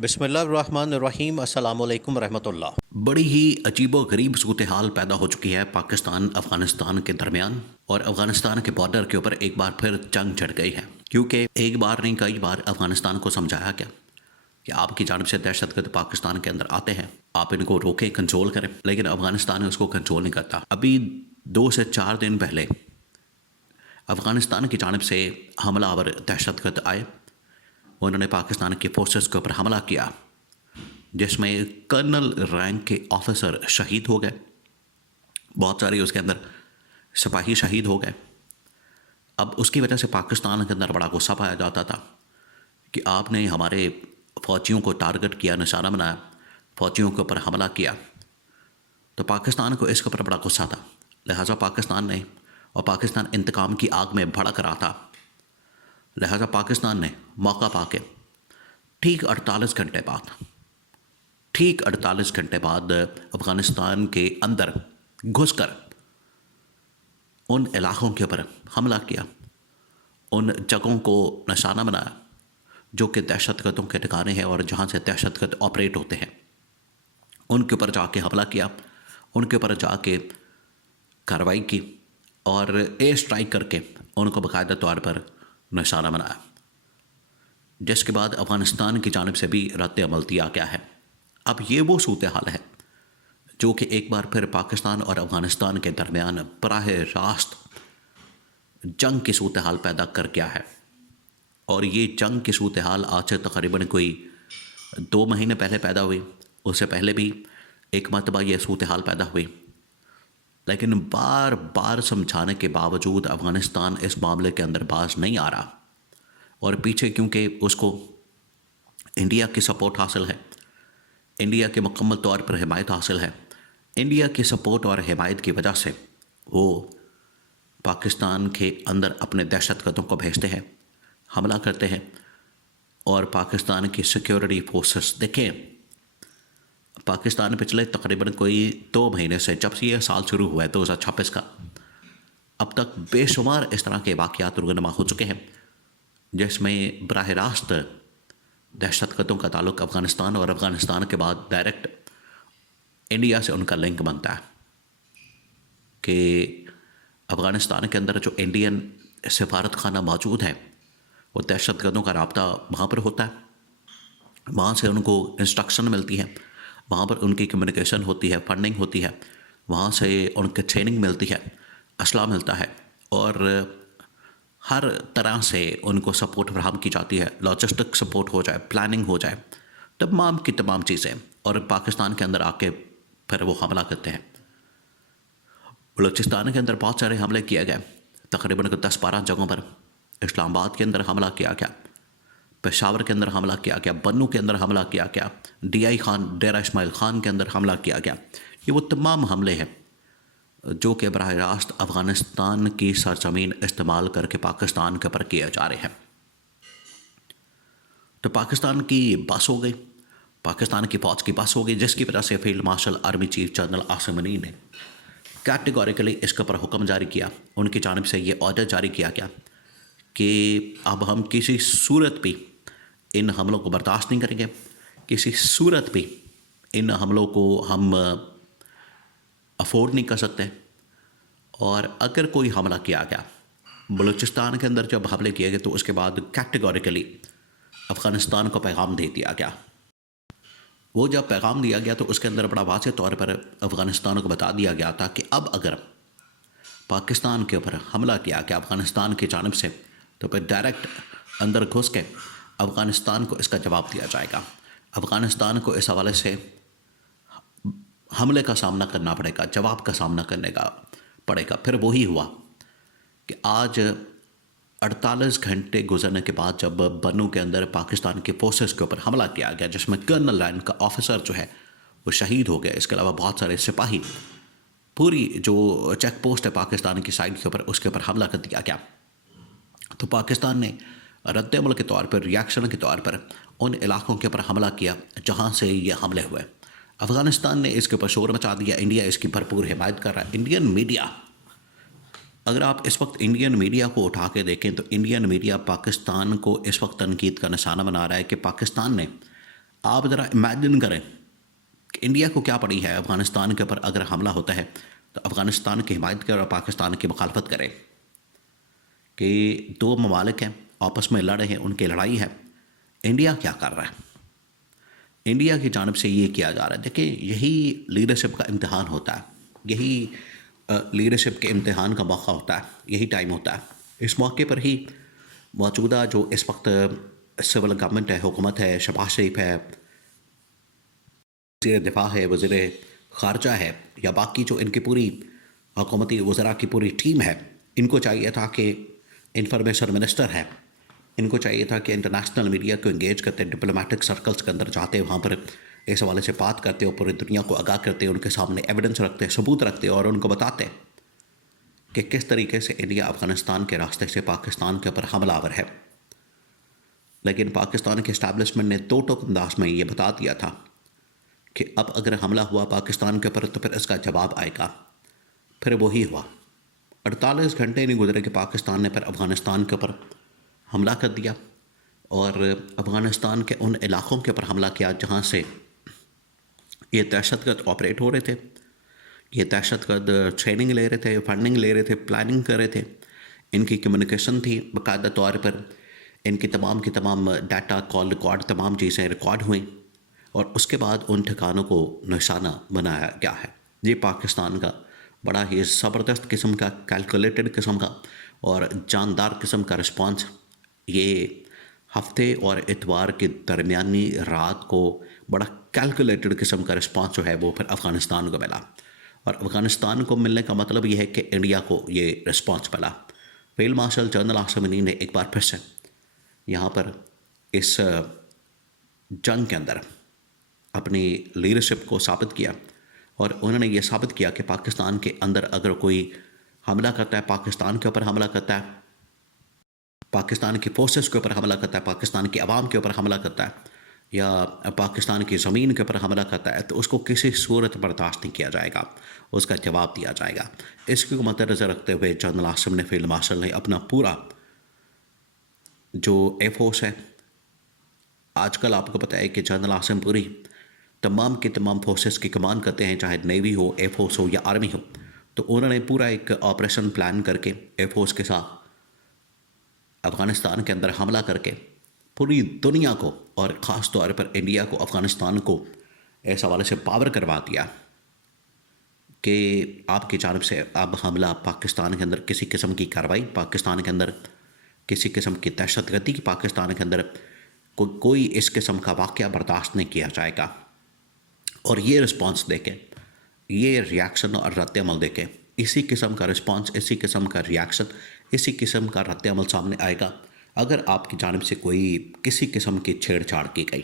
بسم اللہ الرحمن الرحیم، السلام علیکم ورحمۃ اللہ۔ بڑی ہی عجیب و غریب صورتحال پیدا ہو چکی ہے پاکستان افغانستان کے درمیان، اور افغانستان کے بارڈر کے اوپر ایک بار پھر جنگ چھڑ گئی ہے، کیونکہ ایک بار نہیں کئی بار افغانستان کو سمجھایا گیا کہ آپ کی جانب سے دہشت گرد پاکستان کے اندر آتے ہیں، آپ ان کو روکیں، کنٹرول کریں، لیکن افغانستان اس کو کنٹرول نہیں کرتا۔ ابھی 2 سے 4 دن پہلے افغانستان کی جانب سے حملہ آور دہشت گرد آئے، انہوں نے پاکستان کی فورسز کے اوپر حملہ کیا، جس میں کرنل رینک کے آفیسر شہید ہو گئے، بہت سارے اس کے اندر سپاہی شہید ہو گئے۔ اب اس کی وجہ سے پاکستان کے اندر بڑا غصہ پایا جاتا تھا کہ آپ نے ہمارے فوجیوں کو ٹارگٹ کیا، نشانہ بنایا، فوجیوں کے اوپر حملہ کیا، تو پاکستان کو اس کے اوپر بڑا غصہ تھا۔ لہٰذا پاکستان انتقام کی آگ میں بھڑک رہا تھا۔ لہٰذا پاکستان نے موقع پا کے ٹھیک 48 گھنٹے بعد افغانستان کے اندر گھس کر ان علاقوں کے اوپر حملہ کیا، ان جگہوں کو نشانہ بنایا جو کہ دہشت گردوں کے ٹھکانے ہیں اور جہاں سے دہشت گرد آپریٹ ہوتے ہیں، ان کے اوپر جا کے حملہ کیا، ان کے اوپر جا کے کارروائی کی اور ایئر اسٹرائک کر کے ان کو باقاعدہ طور پر نشانہ بنایا، جس کے بعد افغانستان کی جانب سے بھی رد عمل دیا گیا ہے۔ اب یہ وہ صورتحال ہے جو کہ ایک بار پھر پاکستان اور افغانستان کے درمیان براہ راست جنگ کی صورتحال پیدا کر گیا ہے، اور یہ جنگ کی صورتحال آج سے تقریباً کوئی 2 مہینے پہلے پیدا ہوئی، اس سے پہلے بھی ایک مرتبہ یہ صورتحال پیدا ہوئی، لیکن بار بار سمجھانے کے باوجود افغانستان اس معاملے کے اندر باز نہیں آ رہا، اور پیچھے کیونکہ اس کو انڈیا کی سپورٹ حاصل ہے، انڈیا کے مکمل طور پر حمایت حاصل ہے، انڈیا کی سپورٹ اور حمایت کی وجہ سے وہ پاکستان کے اندر اپنے دہشت گردوں کو بھیجتے ہیں، حملہ کرتے ہیں، اور پاکستان کی سیکیورٹی فورسز دیکھیں، پاکستان پچھلے تقریباً کوئی 2 مہینے سے، جب سے یہ سال شروع ہوا ہے 2026 کا، اب تک بے شمار اس طرح کے واقعات رونما ہو چکے ہیں جس میں براہ راست دہشت گردوں کا تعلق افغانستان اور افغانستان کے بعد ڈائریکٹ انڈیا سے ان کا لنک بنتا ہے کہ افغانستان کے اندر جو انڈین سفارت خانہ موجود ہے، وہ دہشت گردوں کا رابطہ وہاں پر ہوتا ہے، وہاں سے ان کو انسٹرکشن ملتی ہے، وہاں پر ان کی کمیونیکیشن ہوتی ہے، فنڈنگ ہوتی ہے، وہاں سے ان کی ٹریننگ ملتی ہے، اسلحہ ملتا ہے، اور ہر طرح سے ان کو سپورٹ فراہم کی جاتی ہے، لاجسٹک سپورٹ ہو جائے، پلاننگ ہو جائے، تمام کی تمام چیزیں، اور پاکستان کے اندر آ کے پھر وہ حملہ کرتے ہیں۔ بلوچستان کے اندر بہت سارے حملے کیے گئے، تقریباً 10-12 جگہوں پر، اسلام آباد کے اندر حملہ کیا گیا، پشاور کے اندر حملہ کیا گیا، بنو کے اندر حملہ کیا گیا، DI خان، ڈیرہ اسماعیل خان کے اندر حملہ کیا گیا۔ یہ وہ تمام حملے ہیں جو کہ براہ راست افغانستان کی سرزمین استعمال کر کے پاکستان کے اوپر کیے جا رہے ہیں۔ تو پاکستان کی بس ہو گئی، پاکستان کی فوج کی بس ہو گئی، جس کی وجہ سے field marshal army chief general Asim Munir نے کیٹیگوریکلی اس کے اوپر حکم جاری کیا، ان کی جانب سے یہ آرڈر جاری کیا گیا کہ اب ہم کسی صورت بھی ان حملوں کو برداشت نہیں کریں گے، کسی صورت بھی ان حملوں کو ہم افورڈ نہیں کر سکتے، اور اگر کوئی حملہ کیا گیا بلوچستان کے اندر، جب حملے کیے گئے تو اس کے بعد کیٹیگوریکلی افغانستان کو پیغام دے دیا گیا۔ وہ جب پیغام دیا گیا تو اس کے اندر بڑا واضح طور پر افغانستان کو بتا دیا گیا تھا کہ اب اگر پاکستان کے اوپر حملہ کیا گیا افغانستان کی جانب سے، تو پھر ڈائریکٹ اندر گھس کے افغانستان کو اس کا جواب دیا جائے گا، افغانستان کو اس حوالے سے حملے کا سامنا کرنا پڑے گا، جواب کا سامنا کرنے کا پڑے گا۔ پھر وہی ہوا کہ آج 48 گھنٹے گزرنے کے بعد جب بنو کے اندر پاکستان کی فورسز کے اوپر حملہ کیا گیا، جس میں کرنل رینک کا آفیسر جو ہے وہ شہید ہو گیا، اس کے علاوہ بہت سارے سپاہی، پوری جو چیک پوسٹ ہے پاکستان کی سائڈ کے اوپر، اس کے اوپر حملہ کر دیا گیا، تو پاکستان نے رد عمل کے طور پر، ریاکشن کے طور پر ان علاقوں کے اوپر حملہ کیا جہاں سے یہ حملے ہوئے۔ افغانستان نے اس کے اوپر شور مچا دیا، انڈیا اس کی بھرپور حمایت کر رہا ہے۔ انڈین میڈیا، اگر آپ اس وقت انڈین میڈیا کو اٹھا کے دیکھیں تو انڈین میڈیا پاکستان کو اس وقت تنقید کا نشانہ بنا رہا ہے کہ پاکستان نے آپ ذرا امیجن کریں کہ انڈیا کو کیا پڑی ہے افغانستان کے اوپر اگر حملہ ہوتا ہے تو افغانستان کی حمایت کرے اور پاکستان کی مخالفت کرے، کہ دو ممالک ہیں آپس میں لڑ رہے ہیں، ان کی لڑائی ہے، انڈیا کیا کر رہا ہے؟ انڈیا کی جانب سے یہ کیا جا رہا ہے. دیکھیں، یہی لیڈرشپ کا امتحان ہوتا ہے، یہی لیڈرشپ کے امتحان کا موقع ہوتا ہے، یہی ٹائم ہوتا ہے. اس موقع پر ہی موجودہ جو اس وقت سول گورنمنٹ ہے، حکومت ہے، شہباز شریف ہے، وزیر دفاع ہے، وزیر خارجہ ہے، یا باقی جو ان کی پوری حکومتی وزراء کی پوری ٹیم ہے، ان کو چاہیے تھا کہ انفارمیشن منسٹر ہے، ان کو چاہیے تھا کہ انٹرنیشنل میڈیا کو انگیج کرتے، ڈپلومیٹک سرکلز کے اندر جاتے، وہاں پر اس حوالے سے بات کرتے اور پوری دنیا کو آگاہ کرتے، ان کے سامنے ایویڈنس رکھتے، ثبوت رکھتے، اور ان کو بتاتے کہ کس طریقے سے انڈیا افغانستان کے راستے سے پاکستان کے اوپر حملہ آور ہے. لیکن پاکستان کے اسٹیبلشمنٹ نے دو ٹوک انداز میں یہ بتا دیا تھا کہ اب اگر حملہ ہوا پاکستان کے اوپر تو پھر اس کا جواب آئے گا. پھر وہی ہوا. 48 گھنٹے نہیں گزرے کہ پاکستان نے پھر افغانستان کے اوپر حملہ کر دیا، اور افغانستان کے ان علاقوں کے اوپر حملہ کیا جہاں سے یہ دہشت گرد آپریٹ ہو رہے تھے، یہ دہشت گرد ٹریننگ لے رہے تھے، فنڈنگ لے رہے تھے، پلاننگ کر رہے تھے، ان کی کمیونیکیشن تھی باقاعدہ طور پر، ان کی تمام ڈیٹا کال ریکارڈ تمام چیزیں ریکارڈ ہوئیں، اور اس کے بعد ان ٹھکانوں کو نشانہ بنایا گیا ہے. یہ پاکستان کا بڑا ہی زبردست قسم کا، کیلکولیٹڈ قسم کا اور جاندار قسم کا رسپانس یہ ہفتے اور اتوار کے درمیانی رات کو بڑا کیلکولیٹڈ قسم کا رسپانس جو ہے وہ پھر افغانستان کو ملا. اور افغانستان کو ملنے کا مطلب یہ ہے کہ انڈیا کو یہ رسپانس ملا. Field marshal general Asim Munir نے ایک بار پھر سے یہاں پر اس جنگ کے اندر اپنی لیڈرشپ کو ثابت کیا، اور انہوں نے یہ ثابت کیا کہ پاکستان کے اندر اگر کوئی حملہ کرتا ہے، پاکستان کے اوپر حملہ کرتا ہے، پاکستان کی فورسز کے اوپر حملہ کرتا ہے، پاکستان کی عوام کے اوپر حملہ کرتا ہے، یا پاکستان کی زمین کے اوپر حملہ کرتا ہے، تو اس کو کسی صورت برداشت نہیں کیا جائے گا، اس کا جواب دیا جائے گا. اس کو مد نظر رکھتے ہوئے جنرل عاصم نے، فیلڈ مارشل نے اپنا پورا جو ایئر فورس ہے، آج کل آپ کو پتہ ہے کہ جنرل عاصم پوری تمام کے تمام فورسز کی کمان کرتے ہیں، چاہے نیوی ہو، ایئر فورس ہو یا آرمی ہو. تو انہوں نے پورا ایک آپریشن پلان کر کے ایئر فورس کے ساتھ افغانستان کے اندر حملہ کر کے پوری دنیا کو اور خاص طور پر انڈیا کو، افغانستان کو اس حوالے سے پاور کروا دیا کہ آپ کی جانب سے اب حملہ پاکستان کے اندر، کسی قسم کی کارروائی پاکستان کے اندر، کسی قسم کی دہشت گردی کی پاکستان کے اندر کوئی اس قسم کا واقعہ برداشت نہیں کیا جائے گا. اور یہ رسپانس دے کے، یہ ریاکشن اور رد عمل دے کے، اسی قسم کا رسپانس، اسی قسم کا ریاکشن، اسی قسم کا رد عمل سامنے آئے گا اگر آپ کی جانب سے کوئی کسی قسم کی چھیڑ چھاڑ کی گئی.